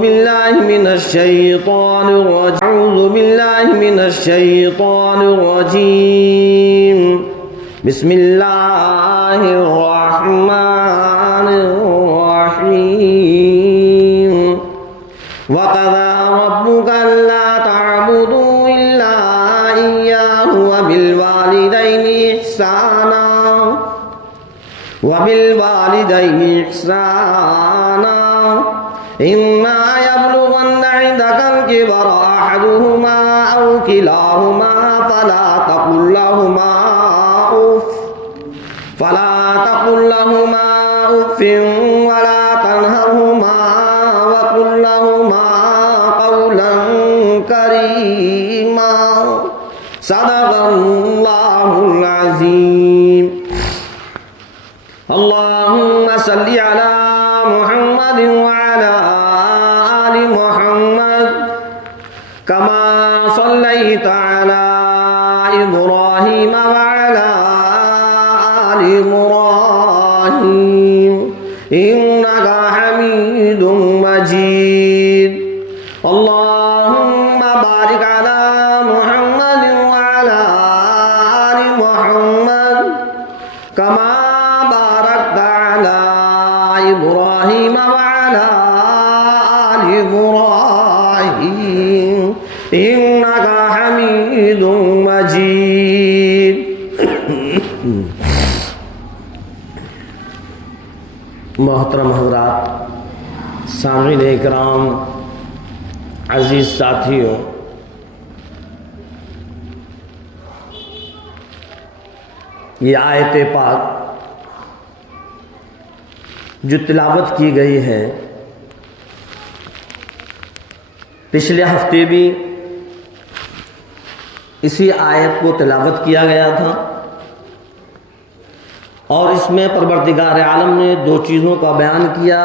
بالله من الشيطان الرجيم بسم الله الرحمن الرحيم وقضى ربك ألا تعبدوا إلا إياه وبالوالدين إحسانا إما يبلغن عندك الكبر أحدهما أو كلاهما فلا تقل لهما أف ولا تنهرهما وقل لهما قولا كريما صدق الله العظيم. اللهم صل على محمد وعلى آل محمد كما صليت على إبراهيم وعلى آل إبراهيم إنك حميد مجيد. اللهم بارك على محمد وعلى آل محمد كما باركت على إبراهيم وعلى آل إبراهيم إنك حميد مجيد. محترم حضرات، سامعین اکرام، عزیز ساتھیوں، یہ آیت پاک جو تلاوت کی گئی ہے، پچھلے ہفتے بھی اسی آیت کو تلاوت کیا گیا تھا، اور اس میں پروردگار عالم نے دو چیزوں کا بیان کیا،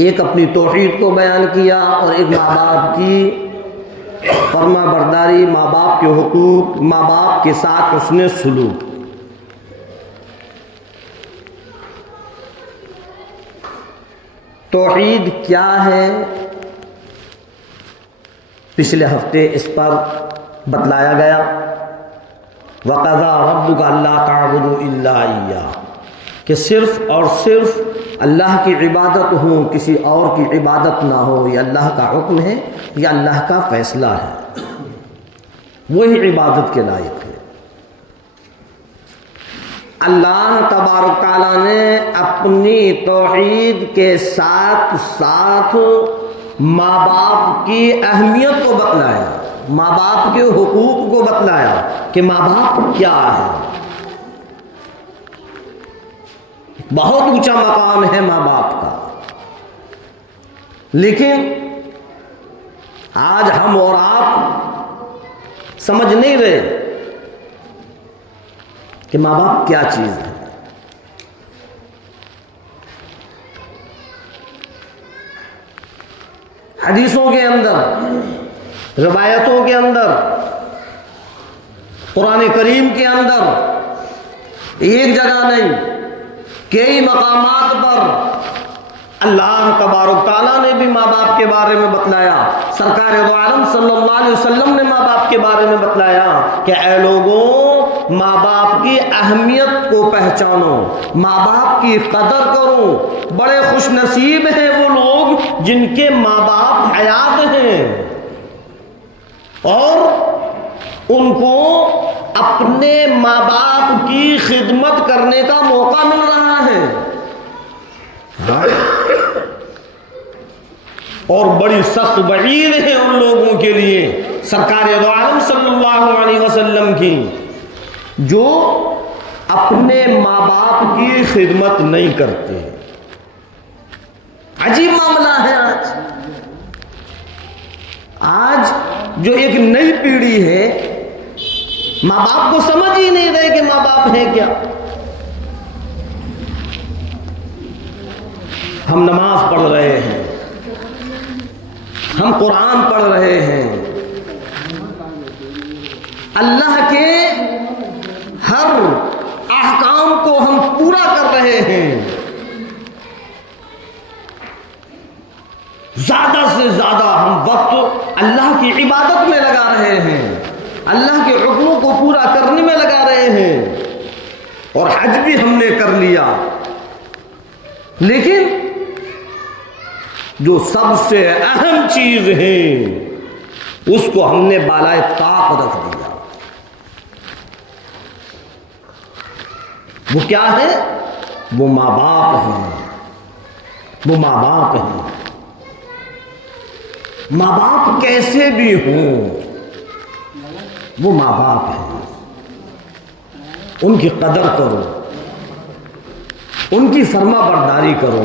ایک اپنی توحید کو بیان کیا اور ایک ماں باپ کی فرما برداری، ماں باپ کے حقوق، ماں باپ کے ساتھ حسن سلوک. توحید کیا ہے، پچھلے ہفتے اس پر بتلایا گیا. وَقَضَى رَبُّكَ أَلَّا تَعْبُدُوا إِلَّا إِيَّاهُ، کہ صرف اور صرف اللہ کی عبادت ہو، کسی اور کی عبادت نہ ہو. یہ اللہ کا حکم ہے، یہ اللہ کا فیصلہ ہے، وہی عبادت کے لائق ہے. اللہ تبارک تعالیٰ نے اپنی توحید کے ساتھ ساتھ ماں باپ کی اہمیت کو بتلایا، ماں باپ کے حقوق کو بتلایا کہ ماں باپ کیا ہے. بہت اونچا مقام ہے ماں باپ کا، لیکن آج ہم اور آپ سمجھ نہیں رہے کہ ماں باپ کیا چیز ہے. حدیثوں کے اندر، روایتوں کے اندر، قرآن کریم کے اندر ایک جگہ نہیں، کئی مقامات پر اللہ تبارک تعالیٰ نے بھی ماں باپ کے بارے میں بتلایا. سرکار دو عالم صلی اللہ علیہ وسلم نے ماں باپ کے بارے میں بتلایا کہ اے لوگوں، ماں باپ کی اہمیت کو پہچانو، ماں باپ کی قدر کرو. بڑے خوش نصیب ہیں وہ لوگ جن کے ماں باپ حیات ہیں اور ان کو اپنے ماں باپ کی خدمت کرنے کا موقع مل رہا ہے. اور بڑی سخت وعید ہے ان لوگوں کے لیے سرکار دو عالم صلی اللہ علیہ وسلم کی، جو اپنے ماں باپ کی خدمت نہیں کرتے. عجیب معاملہ ہے. آج جو ایک نئی پیڑھی ہے، ماں باپ کو سمجھ ہی نہیں رہے کہ ماں باپ ہیں کیا. ہم نماز پڑھ رہے ہیں، ہم قرآن پڑھ رہے ہیں، اللہ کے ہر احکام کو ہم پورا کر رہے ہیں، زیادہ سے زیادہ ہم وقت اللہ کی عبادت میں لگا رہے ہیں، اللہ کے حکموں کو پورا کرنے میں لگا رہے ہیں، اور حج بھی ہم نے کر لیا، لیکن جو سب سے اہم چیز ہے اس کو ہم نے بالائے طاق رکھ دیا۔ وہ کیا ہے؟ وہ ماں باپ ہیں، وہ ماں باپ ہیں۔ ماں باپ کیسے بھی ہوں، وہ ماں باپ ہیں، ان کی قدر کرو، ان کی فرما برداری کرو،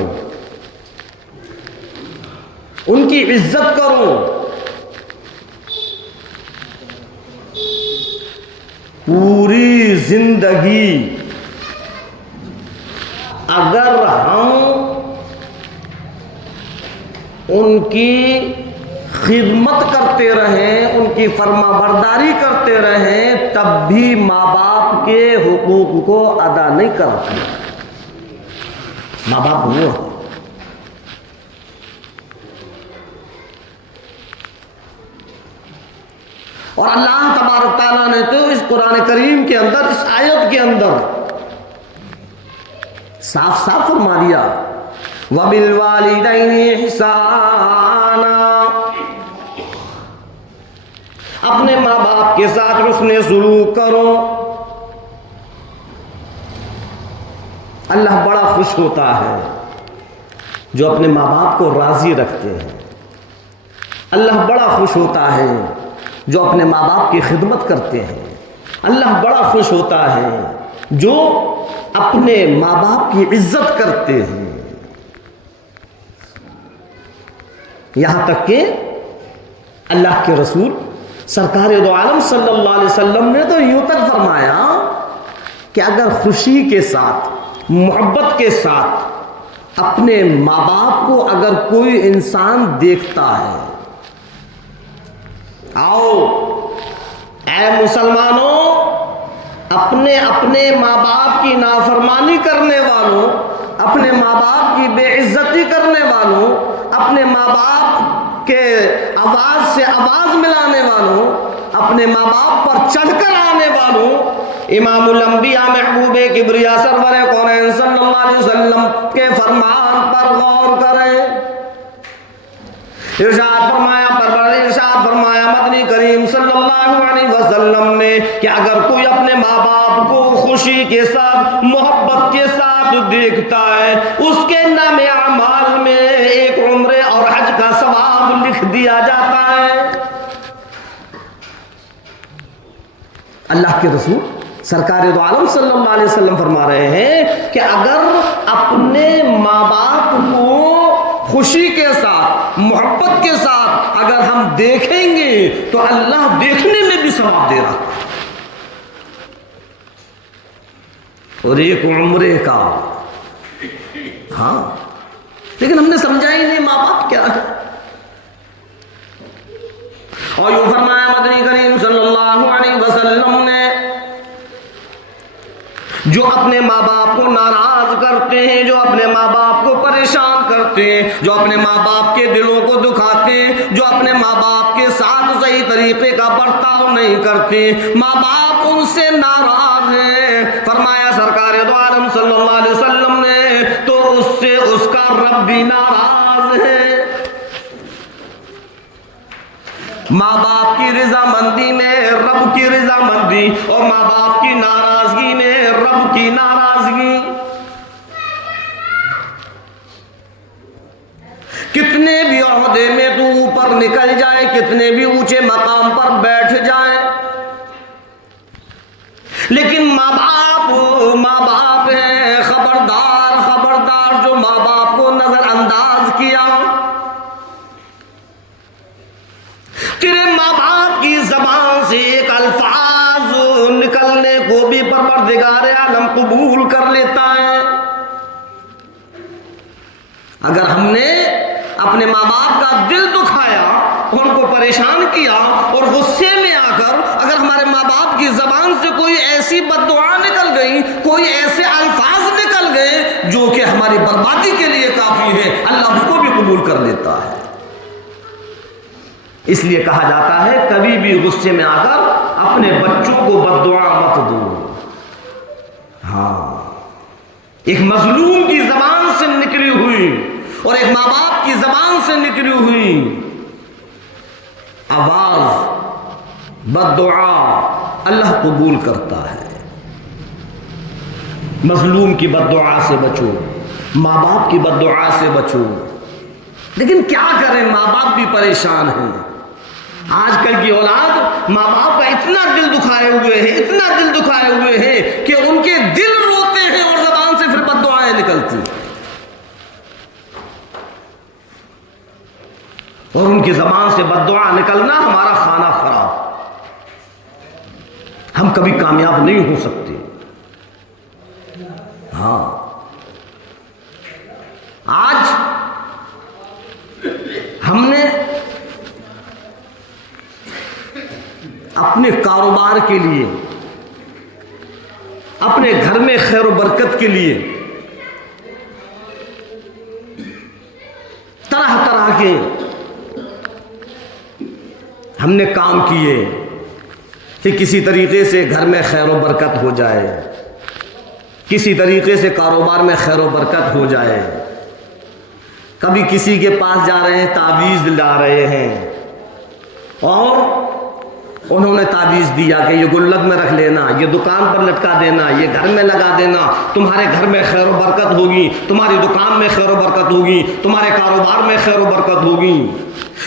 ان کی عزت کرو۔ پوری زندگی اگر ہم ان کی خدمت کرتے رہیں، ان کی فرما برداری کرتے رہیں، تب بھی ماں باپ کے حقوق کو ادا نہیں کرتے۔ ماں باپ وہ ہیں۔ اور اللہ تبارک تعالیٰ نے تو اس قرآن کریم کے اندر، اس آیت کے اندر صاف صاف فرما دیا، وَبِالْوَالِدَيْنِ إِحْسَانًا، اپنے ماں باپ کے ساتھ حسن سلوک کرو۔ اللہ بڑا خوش ہوتا ہے جو اپنے ماں باپ کو راضی رکھتے ہیں۔ اللہ بڑا خوش ہوتا ہے جو اپنے ماں باپ کی خدمت کرتے ہیں۔ اللہ بڑا خوش ہوتا ہے جو اپنے ماں باپ کی عزت کرتے ہیں۔ یہاں تک کہ اللہ کے رسول سرکار دو عالم صلی اللہ علیہ وسلم نے تو یوں تک فرمایا کہ اگر خوشی کے ساتھ، محبت کے ساتھ اپنے ماں باپ کو اگر کوئی انسان دیکھتا ہے، آؤ اے مسلمانوں، اپنے اپنے ماں باپ کی نافرمانی کرنے والوں، اپنے ماں باپ کی بے عزتی کرنے والوں، اپنے ماں باپ کے آواز سے آواز ملانے والوں، اپنے ماں باپ پر چڑھ کر آنے والوں، امام الانبیاء محبوب کبریا سرور کونین صلی اللہ علیہ وسلم کے فرمان پر غور کریں۔ ارشاد فرمایا مدنی کریم صلی اللہ علیہ وسلم نے کہ اگر کوئی اپنے ماں باپ کو خوشی کے ساتھ، محبت کے ساتھ دیکھتا ہے، اس کے نام اعمال میں ایک عمرے اور حج کا ثواب لکھ دیا جاتا ہے۔ اللہ کے رسول سرکار دو عالم صلی اللہ علیہ وسلم فرما رہے ہیں کہ اگر اپنے ماں باپ کو خوشی کے ساتھ، محبت کے ساتھ اگر ہم دیکھیں گے تو اللہ دیکھنے میں بھی ثواب دے رہا ہے، اور ایک عمرے کا۔ ہاں، لیکن ہم نے سمجھا ہی نہیں ماں باپ کیا ہے۔ اور یوں فرمایا مدنی کریم صلی اللہ علیہ وسلم نے، جو اپنے ماں باپ کو ناراض کرتے ہیں، جو اپنے ماں باپ کو پریشان کرتے ہیں، جو اپنے ماں باپ کے دلوں کو دکھاتے ہیں، جو اپنے ماں باپ کے ساتھ صحیح طریقے کا برتاؤ نہیں کرتے، ماں باپ ان سے ناراض ہیں، فرمایا سرکار دو عالم صلی اللہ علیہ وسلم نے، تو اس سے اس کا رب بھی ناراض ہے۔ ماں باپ کی رضامندی میں رب کی رضامندی، اور ماں باپ کی ناراضگی میں رب کی ناراضگی۔ کتنے بھی عہدے میں تو اوپر نکل جائے، کتنے بھی اونچے مقام پر بیٹھ جائے، لیکن ماں باپ ہیں۔ خبردار جو ماں باپ کو نظر انداز کیا، تیرے ماں باپ کی زبان سے ایک الفاظ نکلنے کو بھی پروردگار عالم قبول کر لیتا ہے۔ اگر ہم نے اپنے ماں باپ کا دل دکھایا، ان کو پریشان کیا، اور غصے میں آ کر اگر ہمارے ماں باپ کی زبان سے کوئی ایسی بد دعا نکل گئی، کوئی ایسے الفاظ نکل گئے جو کہ ہماری بربادی کے لیے کافی ہے، اللہ اس کو بھی قبول کر لیتا ہے۔ اس لیے کہا جاتا ہے کبھی بھی غصے میں آ کر اپنے بچوں کو بد دعا مت دو. ہاں، ایک مظلوم کی زبان سے نکلی ہوئی اور ایک ماں باپ کی زبان سے نکلی ہوئی آواز بد دعا اللہ قبول کرتا ہے. مظلوم کی بد دعا سے بچو، ماں باپ کی بد دعا سے بچو. لیکن کیا کریں، ماں باپ بھی پریشان ہیں. آج کل کی اولاد ماں باپ کا اتنا دل دکھائے ہوئے ہیں، اتنا دل دکھائے ہوئے ہیں کہ ان کے دل روتے ہیں اور زبان سے پھر بد دعائیں نکلتی اور ان کی زبان سے بد دعا نکلنا ہمارا کھانا خراب. ہم کبھی کامیاب نہیں ہو سکتے. ہاں، آج ہم نے اپنے کاروبار کے لیے، اپنے گھر میں خیر و برکت کے لیے طرح طرح کے ہم نے کام کیے کہ کسی طریقے سے گھر میں خیر و برکت ہو جائے، کسی طریقے سے کاروبار میں خیر و برکت ہو جائے. کبھی کسی کے پاس جا رہے ہیں، تعویذ لا رہے ہیں اور انہوں نے تعویذ دیا کہ یہ گلک میں رکھ لینا، یہ دکان پر لٹکا دینا، یہ گھر میں لگا دینا، تمہارے گھر میں خیر و برکت ہوگی، تمہاری دکان میں خیر و برکت ہوگی، تمہارے کاروبار میں خیر و برکت ہوگی.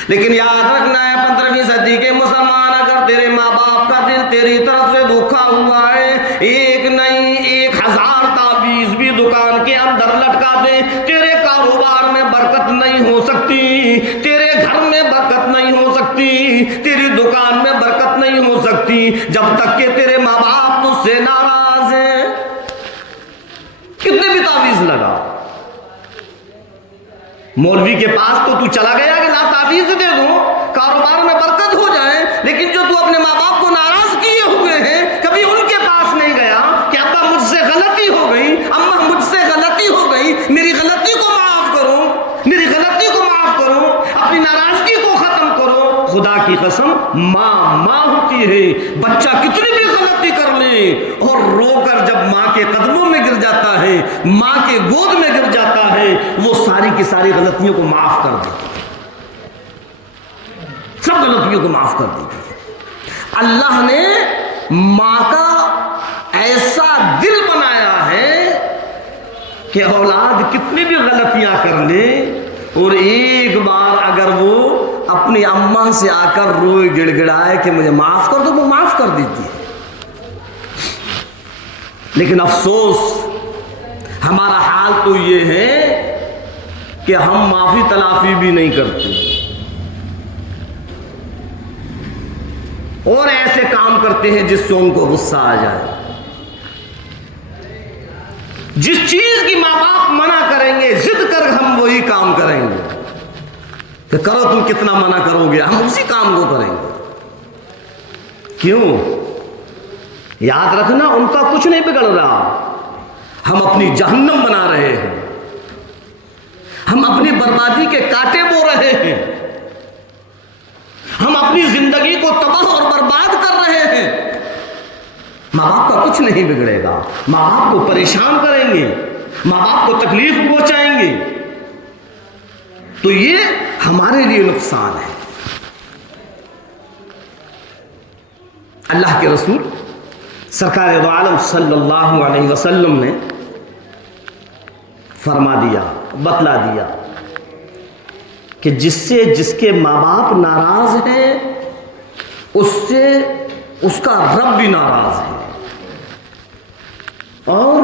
لیکن یاد رکھنا ہے 15ویں صدی کے مسلمان، اگر تیرے ماں باپ کا دل تیری طرف سے دکھا ہوا ہے، ایک نہیں 1000 تعویذ بھی دکان کے اندر لٹکا دے، تیرے کاروبار میں برکت نہیں ہو سکتی، تیرے گھر میں برکت نہیں ہو سکتی، تیری دکان میں برکت نہیں ہو سکتی جب تک کہ تیرے ماں باپ تجھ سے ناراض ہیں. کتنے بھی تعویذ لگا، مولوی کے پاس تو چلا گیا کہ لا تعویذ دے دوں کاروبار میں برکت ہو جائے، لیکن جو تو اپنے ماں باپ کو ناراض کیے ہوئے ہیں کبھی ان کے پاس نہیں گیا کہ ابا مجھ سے غلطی ہو گئی، اماں مجھ سے غلطی ہو گئی، میری غلطی کو معاف کرو، میری غلطی کو معاف کرو، اپنی ناراضگی کو ختم کرو. خدا کی قسم ماں ہوتی ہے. بچہ کتنی بھی غلطی کر لے اور رو کر جب ماں کے قدموں میں گر جاتا ہے، ماں کے گود میں گر جاتا ہے، وہ ساری کی ساری غلطیوں کو معاف کر دیتی ہے، سب غلطیوں کو معاف کر دیتی ہے. اللہ نے ماں کا ایسا دل بنایا ہے کہ اولاد کتنی بھی غلطیاں کر لے اور ایک بار اگر وہ اپنی اماں سے آ کر روئے گڑ گڑائے کہ مجھے معاف کر دو، وہ معاف کر دیتی ہے. لیکن افسوس ہمارا حال تو یہ ہے کہ ہم معافی تلافی بھی نہیں کرتے اور ایسے کام کرتے ہیں جس سے ان کو غصہ آ جائے. جس چیز کی ماں باپ منع کریں گے ضد کر ہم وہی کام کریں گے کہ کرو، تم کتنا منع کرو گے ہم اسی کام کو کریں گے. کیوں؟ یاد رکھنا ان کا کچھ نہیں بگڑ رہا، ہم اپنی جہنم بنا رہے ہیں، ہم اپنی بربادی کے کانٹے بو رہے ہیں، ہم اپنی زندگی کو تباہ اور برباد کر رہے ہیں. ماں باپ کا کچھ نہیں بگڑے گا، ماں باپ کو پریشان کریں گے، ماں باپ کو تکلیف پہنچائیں گے تو یہ ہمارے لیے نقصان ہے. اللہ کے رسول سرکار دو عالم صلی اللہ علیہ وسلم نے فرما دیا، بتلا دیا کہ جس کے ماں باپ ناراض ہیں اس سے اس کا رب بھی ناراض ہے، اور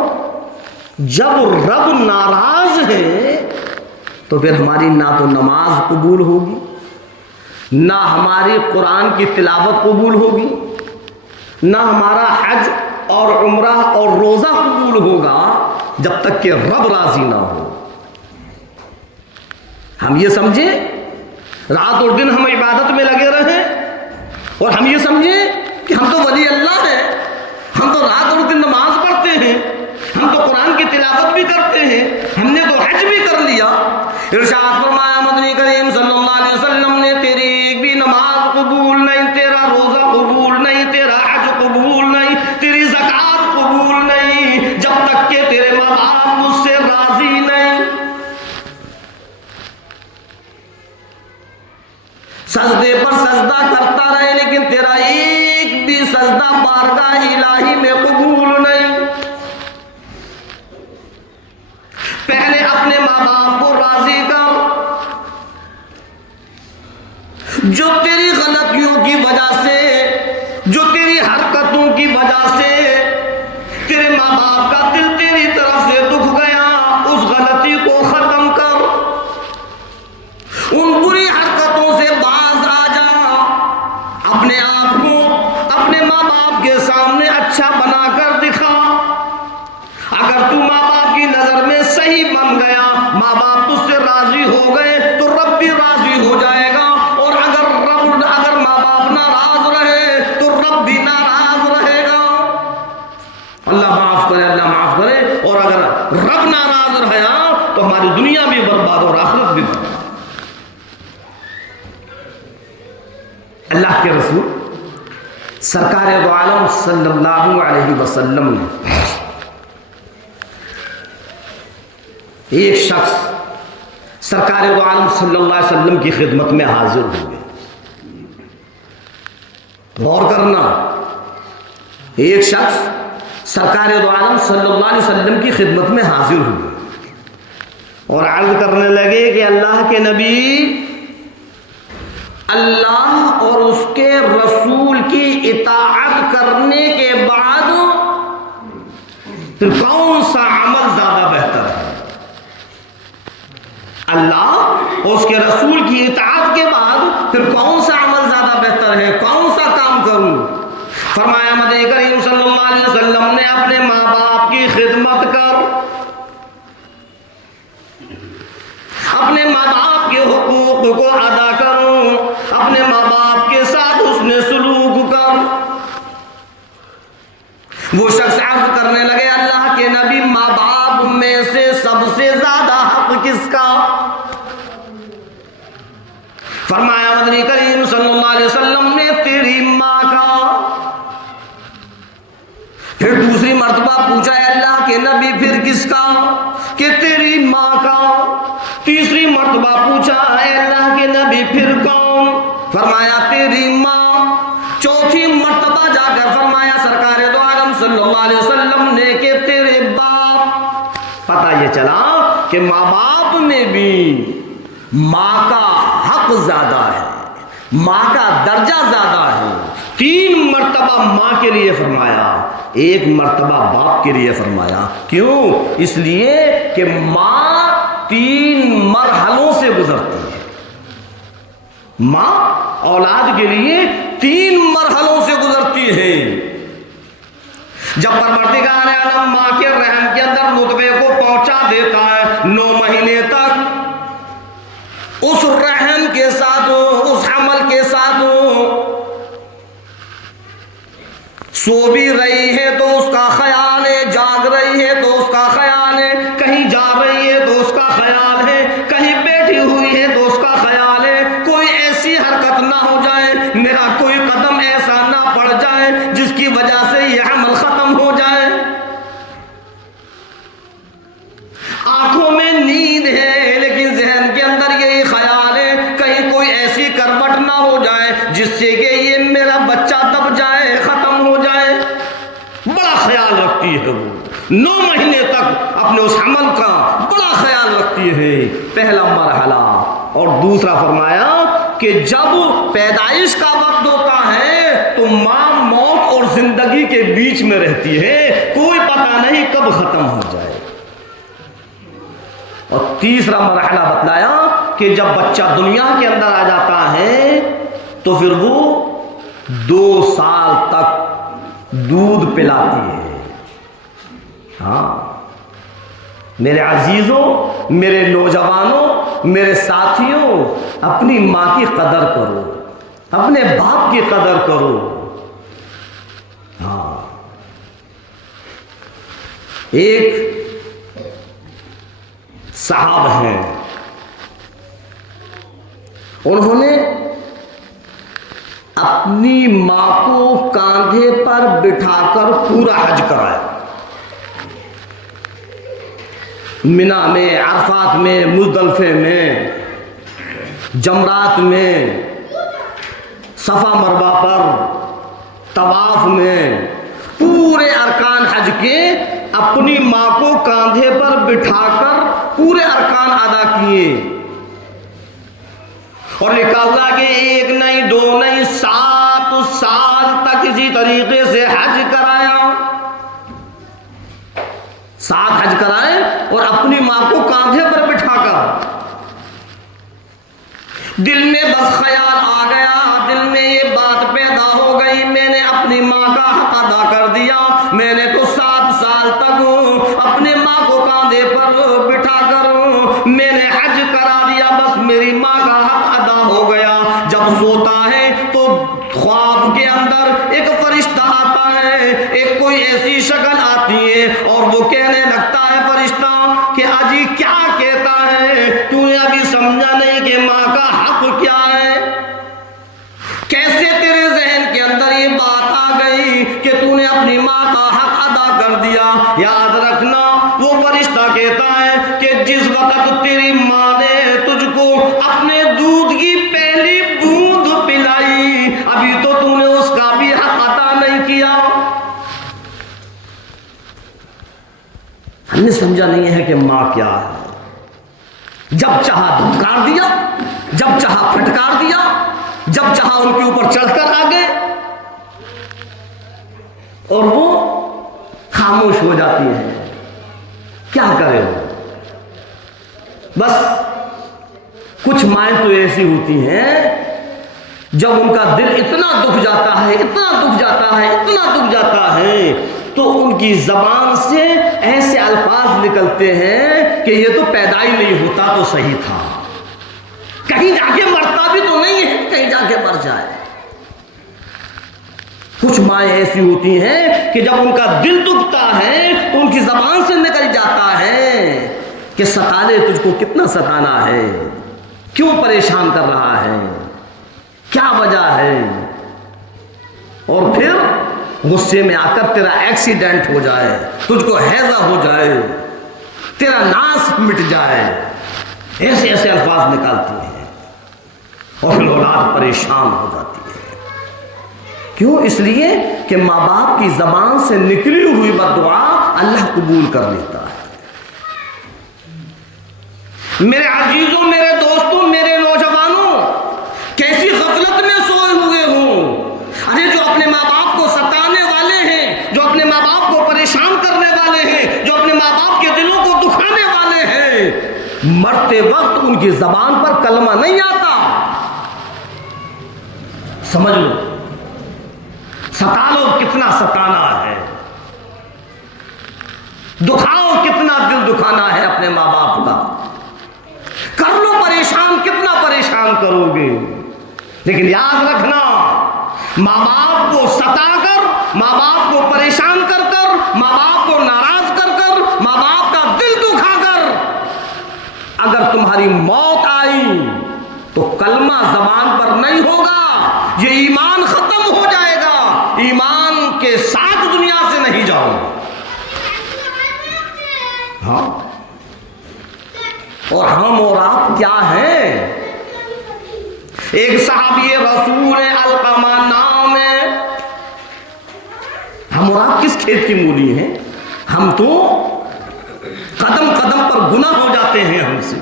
جب رب ناراض ہے تو پھر ہماری نہ تو نماز قبول ہوگی، نہ ہماری قرآن کی تلاوت قبول ہوگی، نہ ہمارا حج اور عمرہ اور روزہ قبول ہوگا جب تک کہ رب راضی نہ ہو. ہم یہ سمجھیں رات اور دن ہم عبادت میں لگے رہیں اور ہم یہ سمجھیں کہ ہم تو ولی اللہ ہیں، ہم تو رات اور دن نماز پڑھتے ہیں، ہم تو قرآن کی تلاوت بھی کرتے ہیں، ہم نے تو حج بھی کر لیا. ارشاد فرمایا مدنی کریم صلی اللہ علیہ وسلم نے تیری ایک بھی نماز سجدے پر سجدہ کرتا رہے لیکن تیرا ایک بھی سجدہ بارگاہ الہی میں قبول نہیں. پہلے اپنے ماں باپ کو راضی کر. جو تیری غلطیوں کی وجہ سے، جو تیری حرکتوں کی وجہ سے تیرے ماں باپ کا دل تیری طرف سے دکھ گیا، اس غلطی کو ختم کر. ان بری حرکتوں سے باز آ جا. اپنے آپ کو اپنے ماں باپ کے سامنے اچھا بنا کر دکھا. اگر تو ماں باپ کی نظر میں صحیح بن گیا، ماں باپ تجھ سے راضی ہو گئے تو رب بھی راضی ہو جائے گا. اور اگر ماں باپ ناراض رہے تو رب بھی ناراض رہے گا. اللہ معاف کرے، اللہ معاف کرے. اور اگر رب ناراض رہا تو ہماری دنیا بھی برباد اور آخرت بھی برباد. اللہ کے رسول سرکار دو عالم صلی اللہ علیہ وسلم نے ایک شخص سرکار دو عالم صلی اللہ علیہ وسلم کی خدمت میں حاضر ہوئے. غور کرنا، ایک شخص سرکار دو عالم صلی اللہ علیہ وسلم کی خدمت میں حاضر ہوئے اور عرض کرنے لگے کہ اللہ کے نبی، اللہ اور اس کے رسول کی اطاعت کرنے کے بعد پھر کون سا عمل زیادہ بہتر ہے؟ اللہ اور اس کے رسول کی اطاعت کے بعد پھر کون سا عمل زیادہ بہتر ہے؟ کون سا کام کروں؟ فرمایا مدنی کریم صلی اللہ علیہ وسلم نے اپنے ماں باپ کی خدمت کر، اپنے ماں باپ کے حقوق کو ادا کرو، اپنے ماں باپ کے ساتھ حسن سلوک کر. وہ شخص عرض کرنے لگے اللہ کے نبی، ماں باپ میں سے سب سے زیادہ حق کس کا؟ فرمایا مدنی کریم صلی اللہ علیہ وسلم نے تیری ماں کا. پھر دوسری مرتبہ پوچھا ہے اللہ کے نبی پھر کس کا؟ کہ تیری ماں کا. تیسری مرتبہ پوچھا ہے اللہ کے نبی پھر کون؟ فرمایا تیری ماں. چوتھی مرتبہ جا کر فرمایا سرکار دو عالم صلی اللہ علیہ وسلم نے کہ تیرے باپ. پتہ یہ چلا کہ ماں باپ میں بھی ماں کا حق زیادہ ہے، ماں کا درجہ زیادہ ہے. 3 مرتبہ ماں کے لیے فرمایا، 1 مرتبہ باپ کے لیے فرمایا. کیوں؟ اس لیے کہ ماں 3 مرحلوں سے گزرتی ہے. ماں اولاد کے لیے 3 مرحلوں سے گزرتی ہے. جب پروردگار عالم ماں کے رحم کے اندر نطفے کو پہنچا دیتا ہے 9 مہینے تک، اس رحم کے ساتھ، اس حمل کے ساتھ سو بھی رہی ہے تو اس کا خیال ہے، جاگ رہی ہے تو اس کا خیال ہے، کہیں جا رہی ہے تو اس کا خیال ہے، کہیں بیٹھی ہوئی ہے تو اس کا خیال ہے. کوئی ایسی حرکت نہ ہو جائے، میرا کوئی قدم ایسا نہ پڑ جائے جس کی وجہ سے یہ عمل ختم ہو جائے. آنکھوں میں نیند ہے لیکن ذہن کے اندر یہی خیال ہے کہیں کوئی ایسی کروٹ نہ ہو جائے جس سے کہ یہ میرا بچہ دب جائے، ختم ہو جائے. بڑا خیال رکھتی ہے وہ 9 مہینے تک اپنے اس عمل کا بڑا خیال رکھتی ہے. پہلا مرحلہ. اور دوسرا فرمایا کہ جب پیدائش کا وقت ہوتا ہے تو ماں موت اور زندگی کے بیچ میں رہتی ہے، کوئی پتہ نہیں کب ختم ہو جائے. اور تیسرا مرحلہ بتلایا کہ جب بچہ دنیا کے اندر آ جاتا ہے تو پھر وہ 2 سال تک دودھ پلاتی ہے. ہاں میرے عزیزوں، میرے نوجوانوں، میرے ساتھیوں، اپنی ماں کی قدر کرو، اپنے باپ کی قدر کرو. ہاں ایک صاحب ہیں، انہوں نے اپنی ماں کو کاندھے پر بٹھا کر پورا حج کرایا. منا میں، عرفات میں، مزدلفے میں، جمرات میں صفا مروا پر طواف میں پورے ارکان حج کے اپنی ماں کو کاندھے پر بٹھا کر پورے ارکان ادا کیے اور لکھا ہوا کہ 1 نہیں 2 نہیں 7 سال تک اسی طریقے سے حج کرایا، 7 حج کرائے اور اپنی ماں کو کاندھے پر بٹھا کر۔ دل میں بس خیال آ گیا، دل میں یہ بات پیدا ہو گئی، میں نے اپنی ماں کا حق ادا کر دیا، میں نے تو 7 سال تک اپنی ماں کو کاندھے پر بٹھا کر میں نے حج کرا دیا، بس میری ماں کا حق ادا ہو گیا۔ جب سوتا ہے تو خواب کے اندر ایک فرشتہ آتا ہے، ایک کوئی ایسی شکل آتی ہے اور وہ کہنے لگتا ہے فرشتہ کہ اجی کیا کہتا ہے، تو نے ابھی سمجھا نہیں کہ ماں کا حق کیا ہے؟ کیسے تیرے ذہن کے اندر یہ بات آ گئی کہ تو نے اپنی ماں کا حق ادا کر دیا؟ یاد رکھنا وہ فرشتہ کہتا ہے کہ جس وقت تیری ماں نے تجھ کو اپنے دودھ کی پہلی بوند پلائی، ابھی تو نے اس کا بھی حق ادا نہیں کیا۔ ہم نے سمجھا نہیں ہے کہ ماں کیا ہے۔ جب چاہا دھتکار دیا، جب چاہا پھٹکار دیا، جب چاہا ان کے اوپر چڑھ کر آ گئے اور وہ خاموش ہو جاتی ہے۔ کیا کرے وہ؟ بس کچھ مائیں تو ایسی ہوتی ہیں جب ان کا دل اتنا دکھ جاتا ہے، اتنا دکھ جاتا ہے، اتنا دکھ جاتا ہے تو ان کی زبان سے ایسے الفاظ نکلتے ہیں کہ یہ تو پیدا ہی نہیں ہوتا تو صحیح تھا، کہیں جا کے مرتا بھی تو نہیں ہے، کہیں جا کے مر جائے۔ کچھ مائیں ایسی ہوتی ہیں کہ جب ان کا دل دکھتا ہے تو ان کی زبان سے نکل جاتا ہے کہ ستانے تجھ کو کتنا ستانا ہے، کیوں پریشان کر رہا ہے، کیا وجہ ہے، اور پھر غصے میں آ کر تیرا ایکسیڈنٹ ہو جائے، تجھ کو ہیضہ ہو جائے، تیرا ناس مٹ جائے، ایسے ایسے الفاظ نکالتی ہیں اور پھر اولاد پریشان ہو جاتی ہے۔ کیوں؟ اس لیے کہ ماں باپ کی زبان سے نکلی ہوئی بددعا اللہ قبول کر لیتا ہے۔ میرے عزیزوں، میرے دوستوں، میرے نوجوانوں، کیسی غفلت میں سوئے ہوئے ہوں۔ ارے جو اپنے ماں باپ کو ستانے والے ہیں، جو اپنے ماں باپ کو پریشان کرنے والے ہیں، جو اپنے ماں باپ کے دلوں کو دکھانے والے ہیں، مرتے وقت ان کی زبان پر کلمہ نہیں آتا۔ سمجھ لو، ستا لو کتنا ستانا ہے، دکھاؤ کتنا دل دکھانا ہے اپنے ماں باپ کا، کر لو پریشان کتنا پریشان کرو گے، لیکن یاد رکھنا ماں باپ کو ستا کر، ماں باپ کو پریشان کر کر، ماں باپ کو ناراض کر کر، ماں باپ کا دل دکھا کر اگر تمہاری موت آئی تو کلمہ زبان پر نہیں ہوگا، یہ ایمان ختم ہو جائے گا، ایمان کے ساتھ دنیا سے نہیں جاؤ گے۔ ہاں، اور ہم اور آپ کیا ہیں؟ ایک صحابی رسول علقمہ نام ہے۔ ہم اور آپ کس کھیت کی مولی ہیں؟ ہم تو قدم قدم پر گناہ ہو جاتے ہیں ہم سے،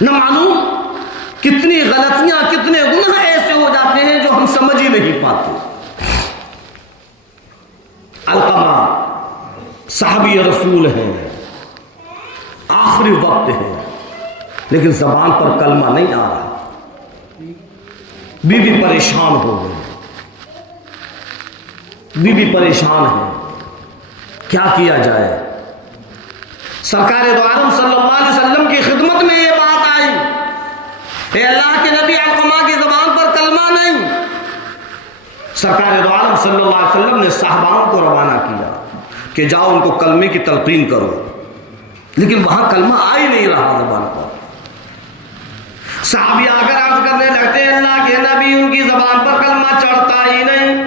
نہ معلوم کتنی غلطیاں، کتنے گناہ ایسے ہو جاتے ہیں جو ہم سمجھ ہی نہیں پاتے۔ علقمہ صحابی رسول ہیں، آخری وقت ہے، لیکن زبان پر کلمہ نہیں آ رہا، بی بی پریشان ہو گئی، بی بی پریشان ہے، کیا کیا جائے؟ سرکار دو عالم صلی اللہ علیہ وسلم کی خدمت میں یہ بات آئی، اے اللہ کے نبی، علقمہ کی زبان پر کلمہ نہیں۔ سرکار دو عالم صلی اللہ علیہ وسلم نے صحاباؤں کو روانہ کیا کہ جاؤ ان کو کلمے کی تلقین کرو، لیکن وہاں کلمہ آ ہی نہیں رہا زبان پر۔ صحابی آ کر عرض کرنے لگتے ہیں اللہ کے نبی، ان کی زبان پر کلمہ چڑھتا ہی نہیں۔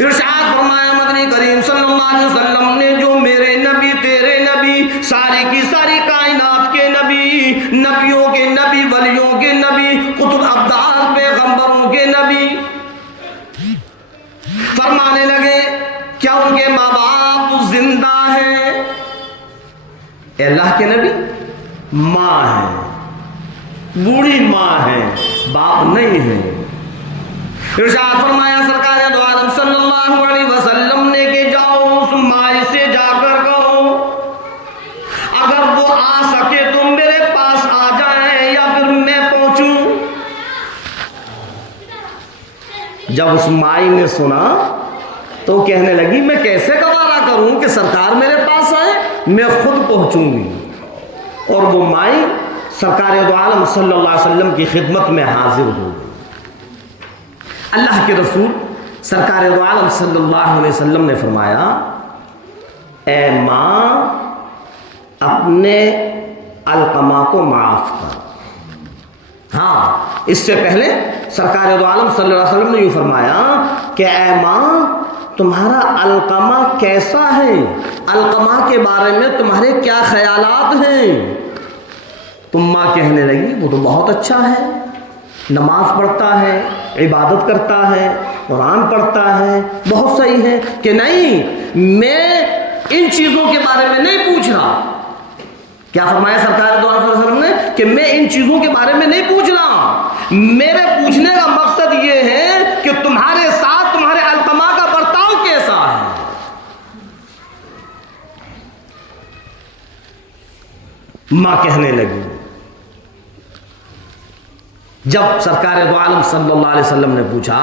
ارشاد فرمایا مدنی قرآن کریم صلی اللہ علیہ وسلم نے جو میرے نبی تیرے نبی ساری کی ساری کائنات کے نبی نبیوں کے نبی ولیوں کے نبی قطب ابدال پیغمبروں کے نبی فرمانے لگے کیا ان کے ماں باپ زندہ ہیں؟ اے اللہ کے نبی ماں ہے، بوڑھی ماں ہے، باپ نہیں ہے۔ ارشاد فرمایا سرکار دو عالم صلی اللہ علیہ وسلم نے کہ جاؤ اس ماں سے جا کر کہو اگر وہ آ سکے تو میرے پاس آ جائیں یا پھر میں پہنچوں۔ جب اس مائی نے سنا تو کہنے لگی میں کیسے گوارا کروں کہ سرکار میرے پاس آئے، میں خود پہنچوں گی۔ اور وہ مائی سرکار دو عالم صلی اللہ علیہ وسلم کی خدمت میں حاضر ہو گئی۔ اللہ کے رسول سرکار دو عالم صلی اللہ علیہ وسلم نے فرمایا اے ماں اپنے علقمہ کو معاف کر۔ ہاں، اس سے پہلے سرکار دو عالم صلی اللہ علیہ وسلم نے یہ فرمایا کہ اے ماں تمہارا علقمہ کیسا ہے، علقمہ کے بارے میں تمہارے کیا خیالات ہیں؟ تم ماں کہنے لگی وہ تو بہت اچھا ہے، نماز پڑھتا ہے، عبادت کرتا ہے، قرآن پڑھتا ہے، بہت صحیح ہے۔ کہ نہیں، میں ان چیزوں کے بارے میں نہیں پوچھ رہا۔ کیا فرمایا سرکار دو عالم صلی اللہ علیہ وسلم نے کہ میں ان چیزوں کے بارے میں نہیں پوچھ رہا، میرے پوچھنے کا مقصد یہ ہے کہ تمہارے ساتھ تمہارے علقمہ کا برتاؤ کیسا ہے۔ ماں کہنے لگی جب سرکار دو عالم صلی اللہ علیہ وسلم نے پوچھا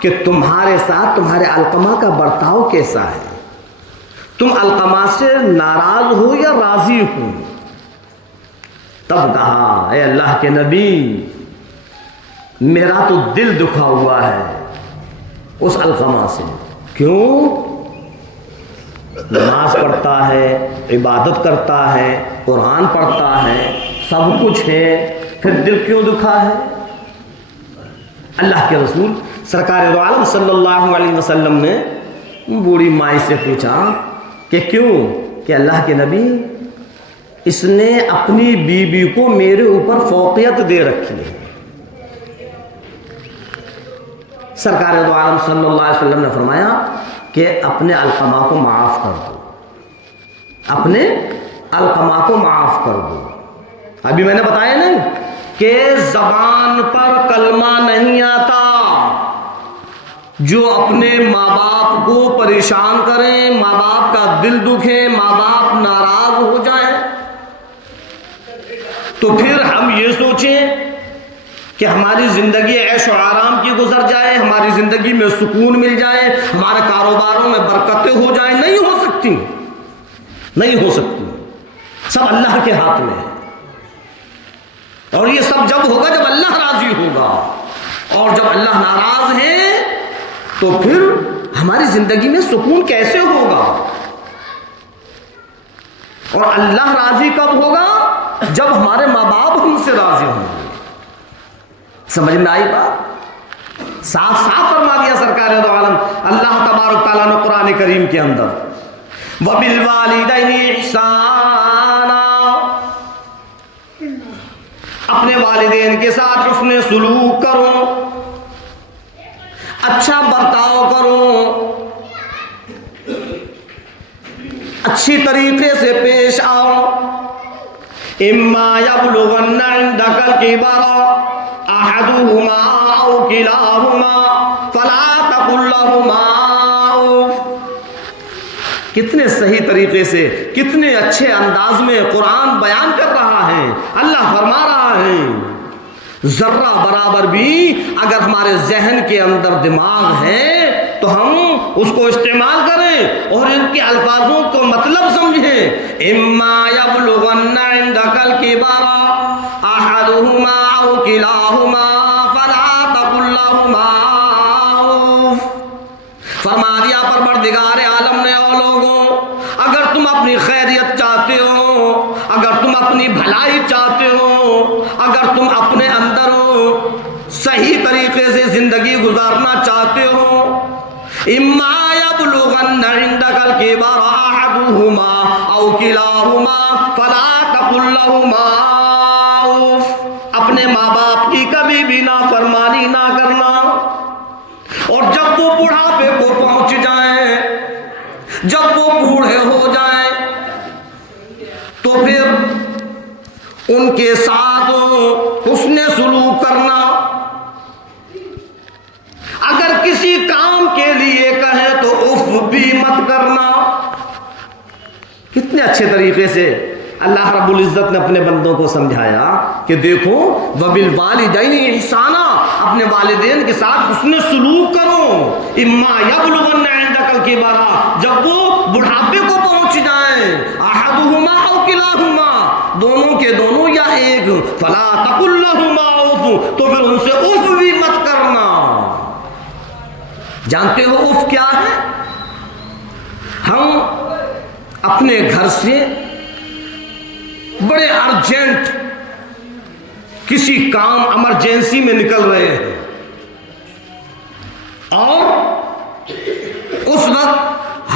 کہ تمہارے ساتھ تمہارے علقمہ کا برتاؤ کیسا ہے، تم علقمہ سے ناراض ہو یا راضی ہو؟ تب کہا اے اللہ کے نبی میرا تو دل دکھا ہوا ہے اس علقمہ سے۔ کیوں؟ نماز پڑھتا ہے، عبادت کرتا ہے، قرآن پڑھتا ہے، سب کچھ ہے، پھر دل کیوں دکھا ہے؟ اللہ کے رسول سرکار دو عالم صلی اللہ علیہ وسلم نے بوڑھی مائی سے پوچھا کہ کیوں؟ کہ اللہ کے نبی اس نے اپنی بیوی کو میرے اوپر فوقیت دے رکھی ہے۔ سرکار دو عالم صلی اللہ علیہ وسلم نے فرمایا کہ اپنے علقمہ کو معاف کر دو، اپنے علقمہ کو معاف کر دو۔ ابھی میں نے بتایا نہیں کہ زبان پر کلمہ نہیں آتا، جو اپنے ماں باپ کو پریشان کریں، ماں باپ کا دل دکھے، ماں باپ ناراض ہو جائیں، تو پھر ہم یہ سوچیں کہ ہماری زندگی عیش و آرام کی گزر جائے، ہماری زندگی میں سکون مل جائے، ہمارے کاروباروں میں برکتیں ہو جائیں۔ نہیں ہو سکتی، نہیں ہو سکتی، سب اللہ کے ہاتھ میں ہے۔ اور یہ سب جب ہوگا جب اللہ راضی ہوگا، اور جب اللہ ناراض ہے تو پھر ہماری زندگی میں سکون کیسے ہوگا؟ اور اللہ راضی کب ہوگا؟ جب ہمارے ماں باپ ہم سے راضی ہوں گے۔ سمجھ میں آئی بات؟ صاف صاف فرما دیا سرکار دو عالم اللہ تبارک تعالیٰ نے قرآن کریم کے اندر وَبِالْوَالِدَيْنِ إِحْسَانًا، اپنے والدین کے ساتھ حسن سلوک کرو، اچھا برتاؤ کرو، اچھی طریقے سے پیش آؤ۔ إِمَّا يَبْلُغَنَّ عِندَكَ الْكِبَرَ أَحَدُهُمَا أَوْ كِلَاهُمَا فَلَا تَقُل لَّهُمَا أُفٍّ۔ کتنے صحیح طریقے سے، کتنے اچھے انداز میں قرآن بیان کر رہا ہے۔ اللہ فرما رہا ہے ذرہ برابر بھی اگر ہمارے ذہن کے اندر دماغ ہے تو ہم اس کو استعمال کریں اور ان کے الفاظوں کو مطلب سمجھیں۔ اما یبلغن عندک الکبر احدهما او کلاهما فلا تقل لهما اف۔ فرما دیا پروردگار عالم نے، او لوگوں اگر تم اپنی خیریت چاہتے ہو، اگر تم اپنی بھلائی چاہتے ہو، اگر تم اپنے اندر صحیح طریقے سے زندگی گزارنا چاہتے ہو، اما يبلغن عندك الكبر أحدهما أو كلاهما فلا تقل لهما أف. اپنے ماں باپ کی کبھی بھی نافرمانی نہ کرنا، اور جب وہ بڑھاپے کو پہنچ جائیں، جب وہ بوڑھے ہو جائیں، تو پھر ان کے ساتھ حسن سلوک کرنا. اگر کسی کام کے لیے کہیں تو اف بھی مت کرنا. کتنے اچھے طریقے سے اللہ رب العزت نے اپنے بندوں کو سمجھایا کہ دیکھو وبالوالدین احسانا، اپنے والدین کے ساتھ حسن سلوک کرو. اما یبلغن عندک الکبر، جب وہ بڑھاپے کو پہنچ جائیں، احدہما او کلاہما، دونوں کے دونوں یا ایک، فلا تقل لہما اف، تو پھر ان سے اف بھی مت کرنا. جانتے ہو اف کیا ہے؟ ہم اپنے گھر سے بڑے ارجنٹ کسی کام ایمرجنسی میں نکل رہے ہیں، اور اس وقت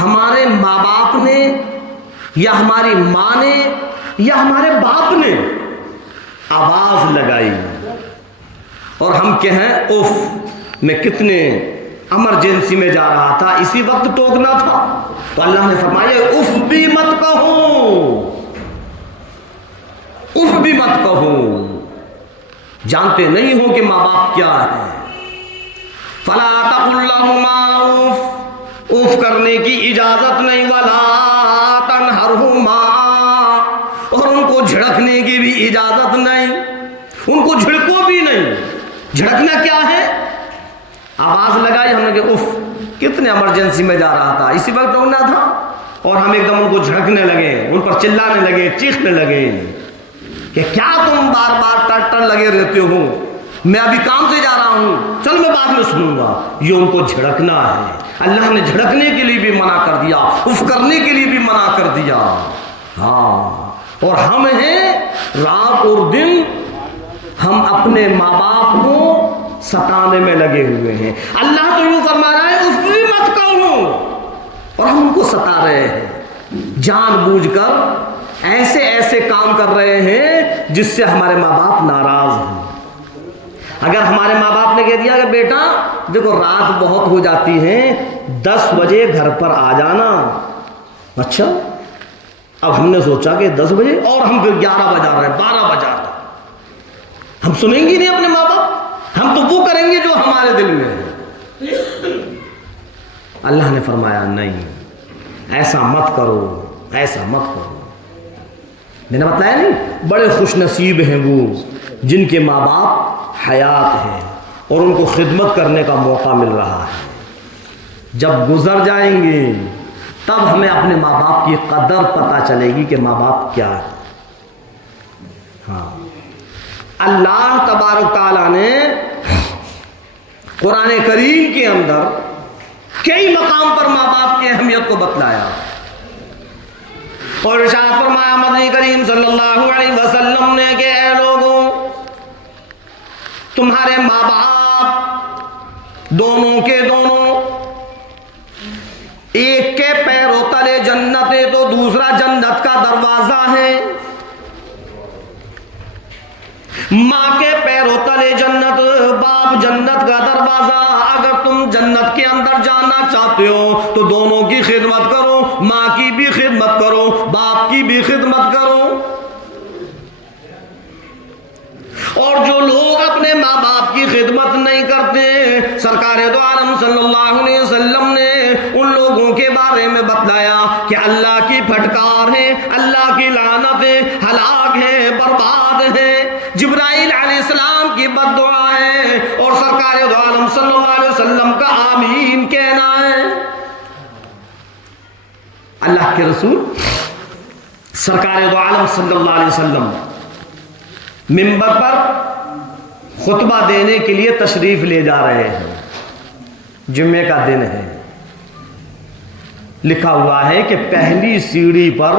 ہمارے ماں باپ نے یا ہماری ماں نے یا ہمارے باپ نے آواز لگائی اور ہم کہیں اف، میں کتنے ایمرجنسی میں جا رہا تھا، اسی وقت ٹوکنا تھا. تو اللہ نے فرمایا اف بھی مت کہو، اف بھی مت کہو. جانتے نہیں ہو کہ ماں باپ کیا ہے. فلا تقل لهما اف، اف کرنے کی اجازت نہیں. ولا تنہرهما، اور ان کو جھڑکنے کی بھی اجازت نہیں، ان کو جھڑکو بھی نہیں. جھڑکنا کیا ہے؟ آواز لگائی ہم نے کہ اف، کتنے ایمرجنسی میں جا رہا تھا، اسی وقت ڈھونڈنا تھا، اور ہم ایک دم ان کو جھڑکنے لگے، ان پر چلانے لگے، چیخنے لگے کہ کیا تم بار بار ٹر لگے رہتے ہو، میں ابھی کام سے جا رہا ہوں، چل میں بعد میں سنوں گا. یہ ان کو جھڑکنا ہے. اللہ نے جھڑکنے کے لیے بھی منع کر دیا، اف کرنے کے لیے بھی منع کر دیا. ہاں، اور ہم ہیں رات اور دن ہم اپنے ماں باپ کو ستانے میں لگے ہوئے ہیں. اللہ تو یوں فرما رہا ہے اف بھی مت کہو، اور ہم ان کو ستا رہے ہیں، جان بوجھ کر ایسے ایسے کام کر رہے ہیں جس سے ہمارے ماں باپ ناراض ہیں. اگر ہمارے ماں باپ نے کہہ دیا کہ بیٹا دیکھو رات بہت ہو جاتی ہے، 10 بجے گھر پر آ جانا. اچھا، اب ہم نے سوچا کہ 10 بجے، اور ہم پھر 11 بجا رہے ہیں، 12 بجا رہے ہیں. ہم سنیں گے نہیں اپنے ماں باپ، ہم تو وہ کریں گے جو ہمارے دل میں ہے. اللہ نے فرمایا نہیں، ایسا مت کرو، ایسا مت کرو. میں نے بتایا نہیں، بڑے خوش نصیب ہیں وہ جن کے ماں باپ حیات ہیں اور ان کو خدمت کرنے کا موقع مل رہا ہے. جب گزر جائیں گے تب ہمیں اپنے ماں باپ کی قدر پتہ چلے گی کہ ماں باپ کیا ہے. ہاں، اللہ تبارک تعالیٰ نے قرآن کریم کے اندر کئی مقام پر ماں باپ کی اہمیت کو بتلایا، اور ارشاد فرمایا مدنی کریم صلی اللہ علیہ وسلم نے کہ اے لوگوں، تمہارے ماں باپ دونوں کے دونوں، ایک کے پیروں تلے جنت ہے تو دوسرا جنت کا دروازہ ہے. ماں کے پیروں تلے جنت، باپ جنت کا دروازہ. اگر تم جنت کے اندر جانا چاہتے ہو تو دونوں کی خدمت کرو، ماں کی بھی خدمت کرو، باپ کی بھی خدمت کرو. اور جو لوگ اپنے ماں باپ کی خدمت نہیں کرتے، سرکار دو عالم صلی اللہ علیہ وسلم نے ان لوگوں کے بارے میں بتلایا کہ اللہ کی پھٹکار ہے، اللہ کی لعنت ہے، ہلاک ہے، برباد ہے. جبرائیل علیہ السلام کی بد دعا ہے، اور سرکار دو عالم صلی اللہ علیہ وسلم کا آمین کہنا ہے. اللہ کے رسول سرکار دو عالم صلی اللہ علیہ وسلم منبر پر خطبہ دینے کے لیے تشریف لے جا رہے ہیں. جمعے کا دن ہے. لکھا ہوا ہے کہ پہلی سیڑھی پر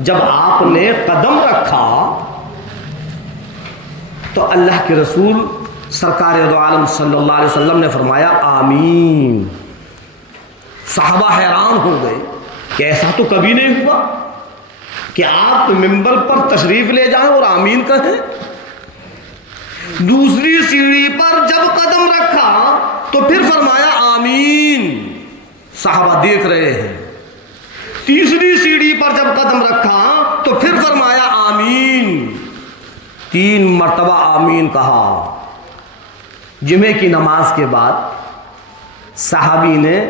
جب آپ نے قدم رکھا تو اللہ کے رسول سرکار دو عالم صلی اللہ علیہ وسلم نے فرمایا آمین. صحابہ حیران ہو گئے کہ ایسا تو کبھی نہیں ہوا کہ آپ ممبر پر تشریف لے جائیں اور آمین کہیں. دوسری سیڑھی پر جب قدم رکھا تو پھر فرمایا آمین. صحابہ دیکھ رہے ہیں. تیسری سیڑھی پر جب قدم رکھا تو پھر فرمایا آمین. 3 مرتبہ آمین کہا. جمعے کی نماز کے بعد صحابی نے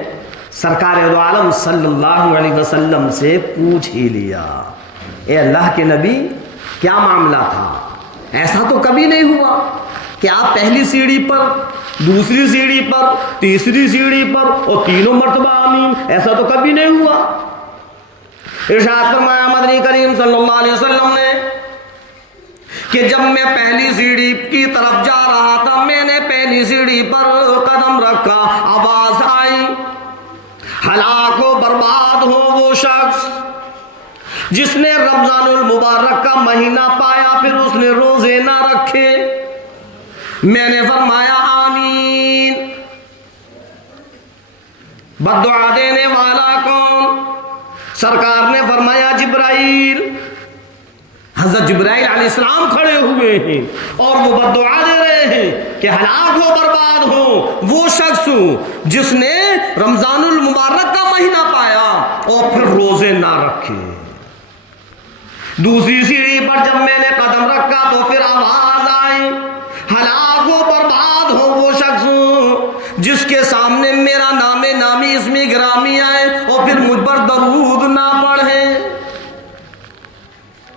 سرکار دو عالم صلی اللہ علیہ وسلم سے پوچھ ہی لیا, اے اللہ کے نبی کیا معاملہ تھا؟ ایسا تو کبھی نہیں ہوا کہ آپ پہلی سیڑھی پر, دوسری سیڑھی پر, تیسری سیڑھی پر اور تینوں مرتبہ آمین, ایسا تو کبھی نہیں ہوا. ارشاد فرمایا مدنی کریم صلی اللہ علیہ وسلم نے کہ جب میں پہلی سیڑھی کی طرف جا رہا تھا, میں نے پہلی سیڑھی پر قدم رکھا, آواز آئی ہلاک و برباد ہو وہ شخص جس نے رمضان المبارک کا مہینہ پایا پھر اس نے روزے نہ رکھے. میں نے فرمایا آمین. بد دعا دینے والا کون؟ سرکار نے فرمایا جبرائیل. حضرت جبرائیل علیہ السلام کھڑے ہوئے ہیں اور وہ بد دعا دے رہے ہیں کہ ہلاک ہو برباد ہو وہ شخص جس نے رمضان المبارک کا مہینہ پایا اور پھر روزے نہ رکھے. دوسری سیڑھی پر جب میں نے قدم رکھا تو پھر آواز آئی ہلاک ہو برباد ہو وہ شخص جس کے سامنے میرا نام نامی اسم گرامی آئے اور پھر مجھ پر درود نہ پڑھے.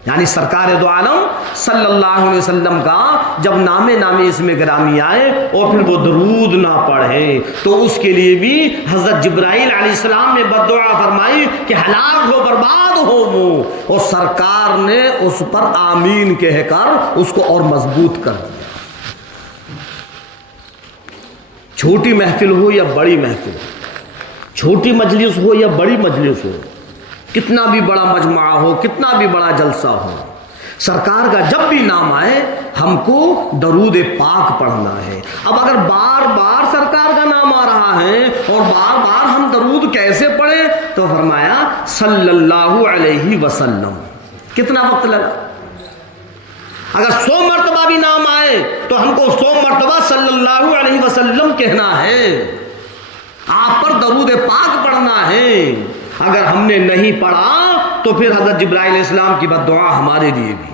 یعنی سرکار دو عالم صلی اللہ علیہ وسلم کا جب نام نامی اسم گرامی آئے اور پھر وہ درود نہ پڑھے تو اس کے لیے بھی حضرت جبرائیل علیہ السلام نے بد دعا فرمائی کہ ہلاک ہو برباد ہو وہ, اور سرکار نے اس پر آمین کہہ کر اس کو اور مضبوط کر دیا. چھوٹی محفل ہو یا بڑی محفل, چھوٹی مجلس ہو یا بڑی مجلس ہو, کتنا بھی بڑا مجمع ہو, کتنا بھی بڑا جلسہ ہو, سرکار کا جب بھی نام آئے ہم کو درود پاک پڑھنا ہے. اب اگر بار بار سرکار کا نام آ رہا ہے اور بار بار ہم درود کیسے پڑھیں, تو فرمایا صلی اللہ علیہ وسلم. کتنا وقت لگا؟ اگر 100 مرتبہ بھی نام آئے تو ہم کو 100 مرتبہ صلی اللہ علیہ وسلم کہنا ہے, آپ پر درود پاک پڑھنا ہے. اگر ہم نے نہیں پڑھا تو پھر حضرت جبرائیل علیہ السلام کی بد دعا ہمارے لیے بھی ہے.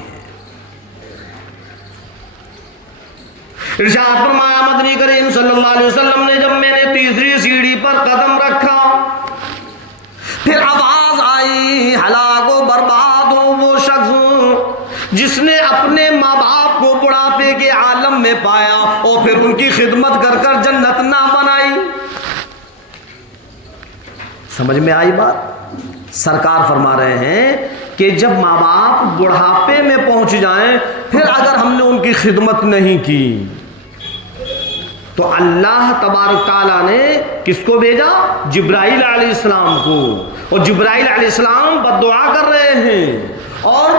ارشاد فرمایا مدنی کریم صلی اللہ علیہ وسلم نے جب میں نے تیسری سیڑھی پر قدم رکھا پھر آواز آئی ہلاک و برباد ہو وہ شخص جس نے اپنے ماں باپ کو بڑھاپے کے عالم میں پایا اور پھر ان کی خدمت کر کر جنت نہ بنائی. سمجھ میں آئی بات؟ سرکار فرما رہے ہیں کہ جب ماں باپ بڑھاپے میں پہنچ جائیں پھر اگر ہم نے ان کی خدمت نہیں کی تو اللہ تبارک تعالیٰ نے کس کو بھیجا؟ جبرائیل علیہ السلام کو. اور جبرائیل علیہ السلام بد دعا کر رہے ہیں اور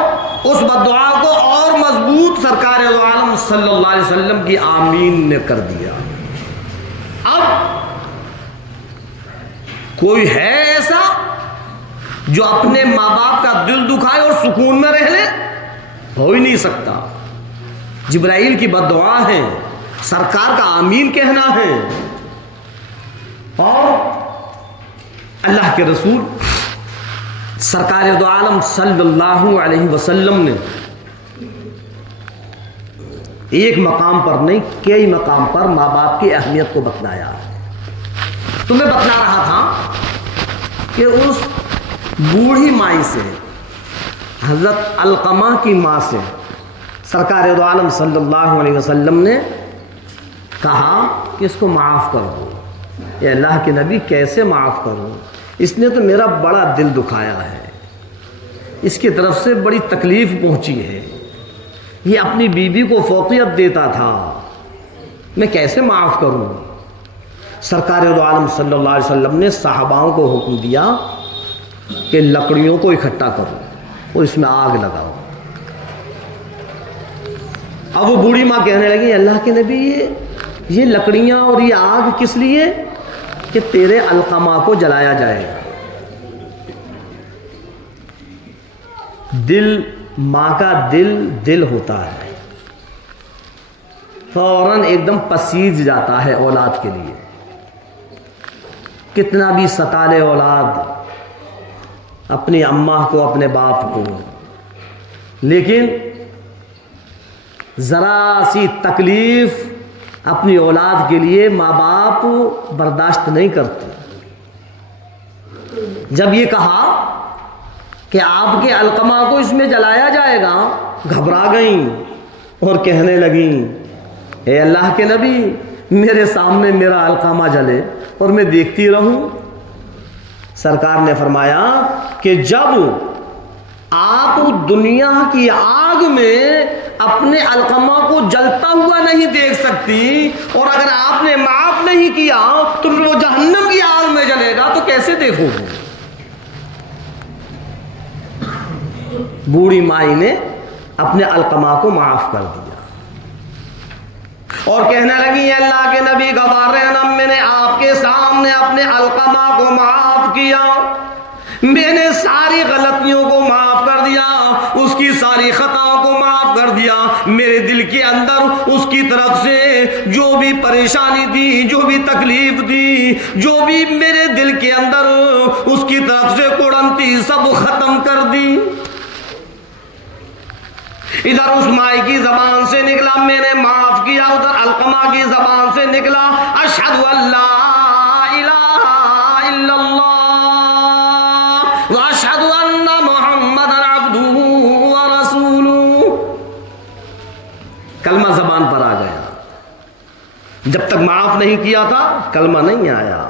اس بد دعا کو اور مضبوط سرکار دو عالم صلی اللہ علیہ وسلم کی آمین نے کر دیا. اب کوئی ہے ایسا جو اپنے ماں باپ کا دل دکھائے اور سکون میں رہ لے؟ ہو ہی نہیں سکتا. جبرائیل کی بد دعا ہے, سرکار کا آمین کہنا ہے, اور اللہ کے رسول سرکار دو عالم صلی اللہ علیہ وسلم نے ایک مقام پر نہیں کئی مقام پر ماں باپ کی اہمیت کو بتلایا. تمہیں بتلا رہا تھا کہ اس بوڑھی مائی سے, حضرت علقمہ کی ماں سے سرکار دو عالم صلی اللہ علیہ وسلم نے کہا کہ اس کو معاف کر دو. اے اللہ کے نبی کیسے معاف کروں, اس نے تو میرا بڑا دل دکھایا ہے, اس کی طرف سے بڑی تکلیف پہنچی ہے, یہ اپنی بیوی کو فوقیت دیتا تھا, میں کیسے معاف کروں. سرکار دو عالم صلی اللہ علیہ وسلم نے صحاباؤں کو حکم دیا کہ لکڑیوں کو اکٹھا کرو اور اس میں آگ لگاؤ. اب وہ بوڑھی ماں کہنے لگی اللہ کے نبی یہ لکڑیاں اور یہ آگ کس لیے؟ کہ تیرے علقمہ کو جلایا جائے گا۔ دل، ماں کا دل ہوتا ہے، فوراً ایک دم پسیج جاتا ہے اولاد کے لیے، کتنا بھی ستا لے اولاد اپنی اماں کو، اپنے باپ کو، لیکن ذرا سی تکلیف اپنی اولاد کے لیے ماں باپ برداشت نہیں کرتے۔ جب یہ کہا کہ آپ کے علقمہ کو اس میں جلایا جائے گا، گھبرا گئیں اور کہنے لگیں اے اللہ کے نبی، میرے سامنے میرا علقمہ جلے اور میں دیکھتی رہوں؟ سرکار نے فرمایا کہ جب آپ دنیا کی آگ میں اپنے علقمہ کو جلتا ہوا نہیں دیکھ سکتی، اور اگر آپ نے معاف نہیں کیا تو پھر وہ جہنم کی آگ میں جلے گا، تو کیسے دیکھو گے؟ بوڑھی مائی نے اپنے علقمہ کو معاف کر دیا اور کہنے لگی اللہ کے نبی گوار رہنا، میں نے آپ کے سامنے اپنے علقمہ کو معاف کیا، میں نے ساری غلطیوں کو معاف کر دیا، اس کی ساری خطاؤں کو معاف کر دیا، میرے دل کے اندر اس کی طرف سے جو بھی پریشانی تھی، جو بھی تکلیف تھی، جو بھی میرے دل کے اندر اس کی طرف سے کوڑن تھی، سب ختم کر دی۔ ادھر اس مائی کی زبان سے نکلا میں نے معاف کیا، ادھر علقمہ کی زبان سے نکلا اشہد ان لا الہ الا اللہ واشہد ان محمدا عبدہ ورسولہ۔ کلمہ زبان پر آ گیا، جب تک معاف نہیں کیا تھا کلمہ نہیں آیا۔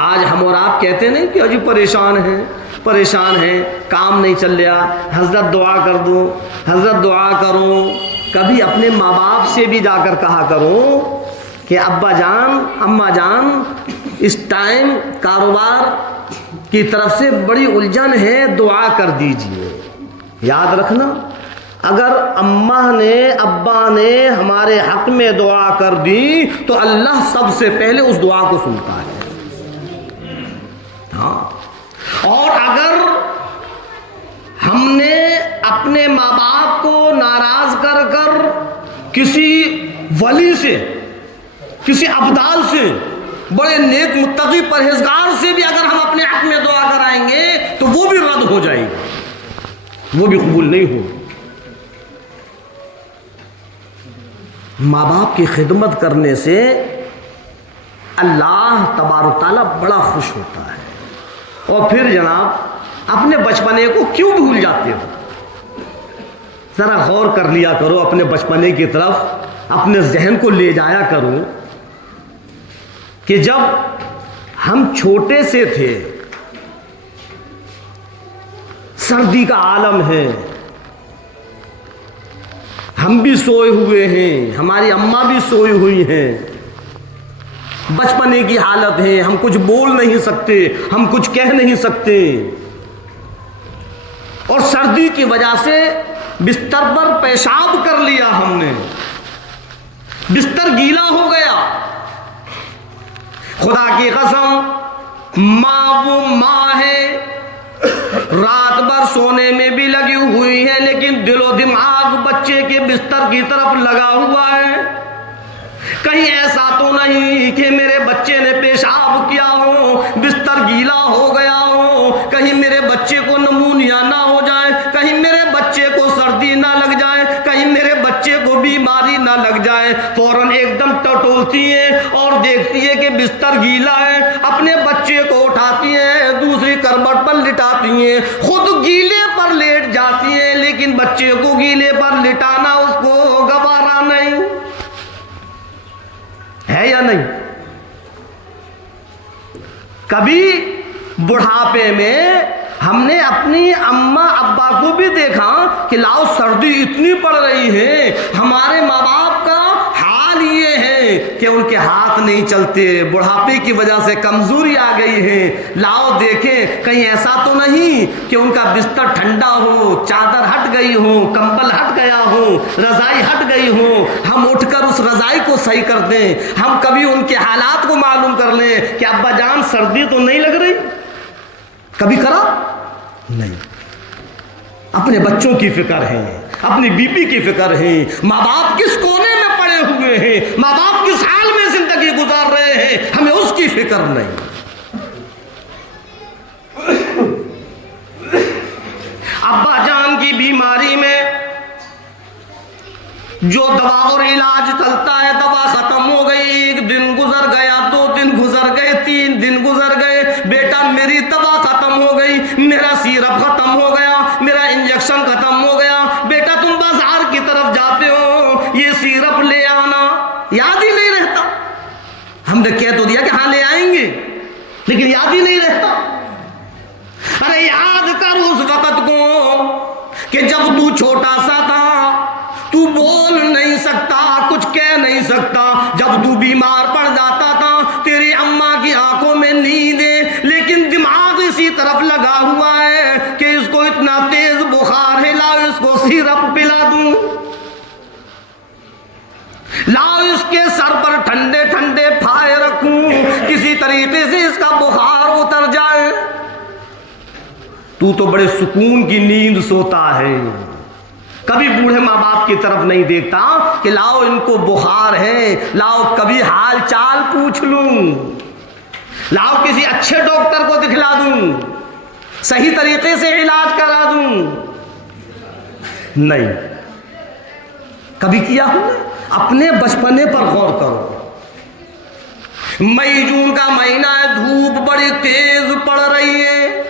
آج ہم اور آپ کہتے نہیں کہ اجی پریشان ہیں، کام نہیں چل رہا، حضرت دعا کر دو، حضرت دعا کرو۔ کبھی اپنے ماں باپ سے بھی جا کر کہا کرو کہ ابا جان، اماں جان، اس ٹائم کاروبار کی طرف سے بڑی الجھن ہے، دعا کر دیجئے۔ یاد رکھنا، اگر اماں نے، ابا نے ہمارے حق میں دعا کر دی تو اللہ سب سے پہلے اس دعا کو سنتا ہے۔ ہاں، اور اگر ہم نے اپنے ماں باپ کو ناراض کر کر کسی ولی سے، کسی ابدال سے، بڑے نیک متقی پرہیزگار سے بھی اگر ہم اپنے حق میں دعا کرائیں گے تو وہ بھی رد ہو جائے گی، وہ بھی قبول نہیں ہوگی۔ ماں باپ کی خدمت کرنے سے اللہ تبارک تعالیٰ بڑا خوش ہوتا ہے۔ اور پھر جناب اپنے بچپنے کو کیوں بھول جاتے ہو؟ ذرا غور کر لیا کرو اپنے بچپنے کی طرف، اپنے ذہن کو لے جایا کرو کہ جب ہم چھوٹے سے تھے، سردی کا عالم ہے، ہم بھی سوئے ہوئے ہیں، ہماری اماں بھی سوئی ہوئی ہیں، بچپنے کی حالت ہے، ہم کچھ بول نہیں سکتے، ہم کچھ کہہ نہیں سکتے، اور سردی کی وجہ سے بستر پر پیشاب کر لیا، ہم نے بستر گیلا ہو گیا۔ خدا کی قسم ماں وہ ماں ہے، رات بھر سونے میں بھی لگی ہوئی ہے، لیکن دل و دماغ بچے کے بستر کی طرف لگا ہوا ہے۔ کہیں ایسا تو نہیں کہ میرے بچے نے پیشاب کیا ہو، بستر گیلا ہو گیا ہو، کہیں میرے بچے کو نمونیا نہ ہو جائے، کہیں میرے بچے کو سردی نہ لگ جائے، کہیں میرے بچے کو بیماری نہ لگ جائے۔ فوراً ایک دم ٹٹولتی ہے اور دیکھتی ہے کہ بستر گیلا ہے، اپنے بچے کو اٹھاتی ہے، دوسری کربٹ پر لٹاتی ہیں، خود گیلے پر لیٹ جاتی ہیں، لیکن بچے کو گیلے پر لٹانا اس کو گوارا نہیں ہے یا نہیں؟ کبھی بڑھاپے میں ہم نے اپنی اماں ابا کو بھی دیکھا کہ لاؤ سردی اتنی پڑ رہی ہے، ہمارے ماں باپ کا حال یہ ہے کہ ان کے ہاتھ نہیں چلتے، بڑھاپے کی وجہ سے کمزوری آ گئی ہے، لاؤ دیکھیں کہیں ایسا تو نہیں کہ ان کا بستر ٹھنڈا ہو، چادر ہٹ گئی ہو، کمبل ہٹ گیا ہو، رضائی ہٹ گئی ہو، ہم اٹھ کر اس رضائی کو صحیح کر دیں، ہم کبھی ان کے حالات کو معلوم کر لیں کہ ابا جان سردی تو نہیں لگ رہی، کبھی کرا نہیں۔ اپنے بچوں کی فکر ہے، اپنی بیوی کی فکر ہے، ماں باپ کس کونے میں پڑے ہوئے ہیں، ماں باپ کس حال میں زندگی گزار رہے ہیں، ہمیں اس کی فکر نہیں۔ ابا جان کی بیماری میں جو دوا اور علاج چلتا ہے، دوا ختم ہو گئی، 1 دن گزر گیا، 2 دن گزر گئے، 3 دن گزر گئے، بیٹا میری دوا ختم ہو گئی، میرا سیرپ ختم ہو گیا، میرا انجیکشن ختم ہو گیا، بیٹا تم بازار کی طرف جاتے ہو، یہ سیرپ لے آنا، یاد ہی نہیں رہتا۔ ہم نے کہہ تو دیا کہ ہاں لے آئیں گے، لیکن یاد ہی نہیں رہتا۔ ارے یاد کر اس وقت کو کہ جب تو چھوٹا سا تھا، تو بول نہیں سکتا، کچھ کہہ نہیں سکتا، جب تو بیمار پڑ جاتا تھا، تیری اماں کی آنکھوں میں نیند ہے، لیکن دماغ اسی طرف لگا ہوا ہے کہ اس کو اتنا تیز بخار ہے، لاؤ اس کو سیرپ پلا دوں، لاؤ اس کے سر پر ٹھنڈے ٹھنڈے پھائے رکھوں، کسی طریقے سے اس کا بخار اتر جائے۔ تو بڑے سکون کی نیند سوتا ہے، کبھی بوڑھے ماں باپ کی طرف نہیں دیکھتا کہ لاؤ ان کو بخار ہے، لاؤ کبھی حال چال پوچھ لوں، لاؤ کسی اچھے ڈاکٹر کو دکھلا دوں، صحیح طریقے سے علاج کرا دوں۔ نہیں، کبھی کیا ہوں نے؟ اپنے بچپنے پر غور کرو۔ مئی جون کا مہینہ ہے، دھوپ بڑی تیز پڑ رہی ہے،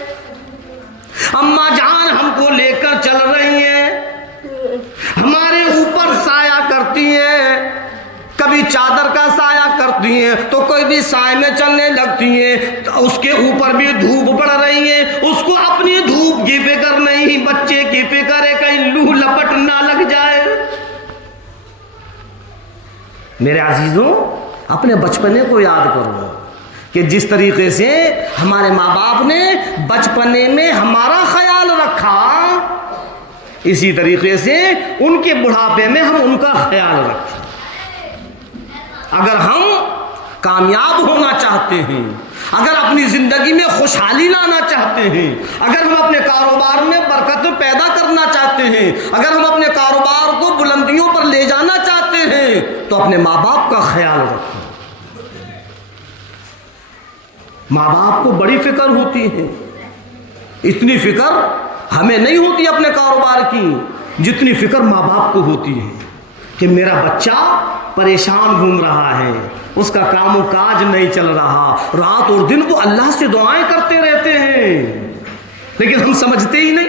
اماں جان ہم کو لے کر چل رہی ہیں، ہمارے اوپر سایہ کرتی ہیں، کبھی چادر کا سایہ کرتی ہیں تو کوئی بھی سائے میں چلنے لگتی ہیں، اس کے اوپر بھی دھوپ پڑ رہی ہے، اس کو اپنی دھوپ کی فکر نہیں، بچے کی فکر ہے کہیں لو لپٹ نہ لگ جائے۔ میرے عزیزوں، اپنے بچپنے کو یاد کرو کہ جس طریقے سے ہمارے ماں باپ نے بچپنے میں ہمارا خیال رکھا، اسی طریقے سے ان کے بڑھاپے میں ہم ان کا خیال رکھیں۔ اگر ہم کامیاب ہونا چاہتے ہیں، اگر اپنی زندگی میں خوشحالی لانا چاہتے ہیں، اگر ہم اپنے کاروبار میں برکت پیدا کرنا چاہتے ہیں، اگر ہم اپنے کاروبار کو بلندیوں پر لے جانا چاہتے ہیں، تو اپنے ماں باپ کا خیال رکھیں۔ ماں باپ کو بڑی فکر ہوتی ہے، اتنی فکر ہمیں نہیں ہوتی اپنے کاروبار کی جتنی فکر ماں باپ کو ہوتی ہے کہ میرا بچہ پریشان گھوم رہا ہے، اس کا کام و کاج نہیں چل رہا، رات اور دن وہ اللہ سے دعائیں کرتے رہتے ہیں، لیکن ہم سمجھتے ہی نہیں۔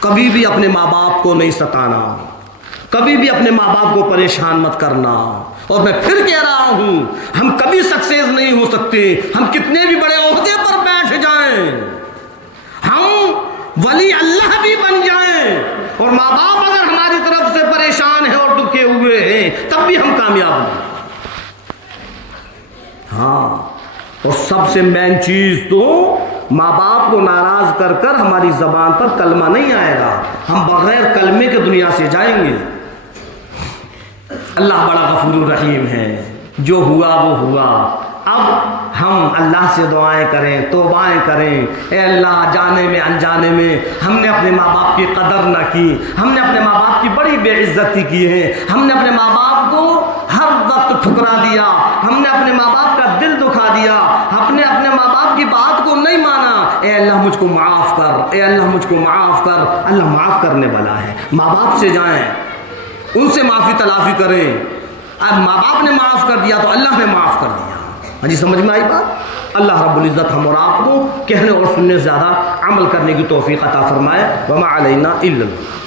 کبھی بھی اپنے ماں باپ کو نہیں ستانا، کبھی بھی اپنے ماں باپ کو پریشان مت کرنا۔ اور میں پھر کہہ رہا ہوں، ہم کبھی سکسیس نہیں ہو سکتے، ہم کتنے بھی بڑے عہدے پر بیٹھ جائیں، ہم ولی اللہ بھی بن جائیں، اور ماں باپ اگر ہماری طرف سے پریشان ہیں اور دکھے ہوئے ہیں، تب بھی ہم کامیاب ہیں۔ ہاں، اور سب سے مین چیز تو ماں باپ کو ناراض کر کر ہماری زبان پر کلمہ نہیں آئے گا، ہم بغیر کلمے کے دنیا سے جائیں گے۔ اللہ بڑا غفور رحیم ہے، جو ہوا وہ ہوا، اب ہم اللہ سے دعائیں کریں، توبائیں کریں۔ اے اللہ، جانے میں انجانے میں ہم نے اپنے ماں باپ کی قدر نہ کی، ہم نے اپنے ماں باپ کی بڑی بے عزتی کی ہے، ہم نے اپنے ماں باپ کو ہر وقت ٹھکرا دیا، ہم نے اپنے ماں باپ کا دل دکھا دیا، ہم نے اپنے ماں باپ کی بات کو نہیں مانا۔ اے اللہ مجھ کو معاف کر، اے اللہ مجھ کو معاف کر۔ اللہ معاف کرنے والا ہے، ماں باپ سے جائیں، ان سے معافی تلافی کریں۔ اب ماں باپ نے معاف کر دیا تو اللہ نے معاف کر دیا۔ ہاں جی، سمجھ میں آئی بات؟ اللہ رب العزت ہم اور آپ کو کہنے اور سننے سے زیادہ عمل کرنے کی توفیق عطا فرمائے۔ وما علینا الا البلاغ۔